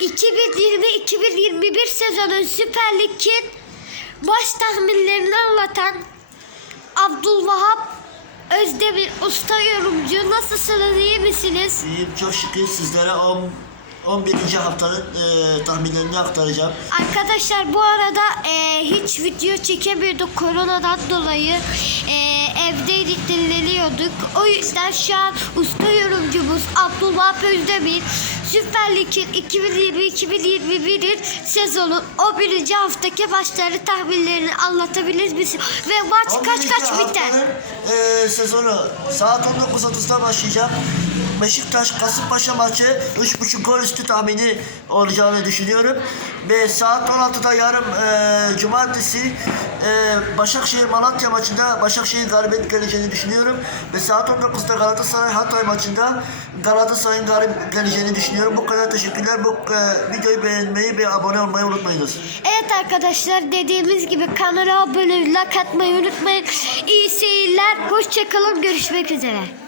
2020-2021 sezonu Süper Lig'in baş tahminlerini anlatan Abdülvahap Özdemir usta yorumcu nasılsınız iyi misiniz? İyiyim çok şükür sizlere 10 11. haftanın e, tahminlerini aktaracağım. Arkadaşlar bu arada e, hiç video çekemiyorduk koronadan dolayı e, evdeydik dinleniyorduk. O yüzden şu an usta yorumcumuz Abdullah Özdemir Süper Lig'in 2020-2021'in sezonu 11. haftaki maçları tahminlerini anlatabilir misin? Ve maç kaç 11. kaç biter? haftanın, e, sezonu saat 19.30'da başlayacak. Beşiktaş Kasımpaşa maçı 3.5 gol üstü tahmini olacağını düşünüyorum. Ve saat 16'da yarım e, cumartesi e, Başakşehir Malatya maçında Başakşehir galibiyet geleceğini düşünüyorum. Ve saat 19'da Galatasaray Hatay maçında Galatasaray'ın galip geleceğini düşünüyorum. Bu kadar teşekkürler. Bu e, videoyu beğenmeyi ve abone olmayı unutmayınız. Evet arkadaşlar dediğimiz gibi kanala abone like atmayı unutmayın. İyi seyirler. Hoşçakalın. Görüşmek üzere.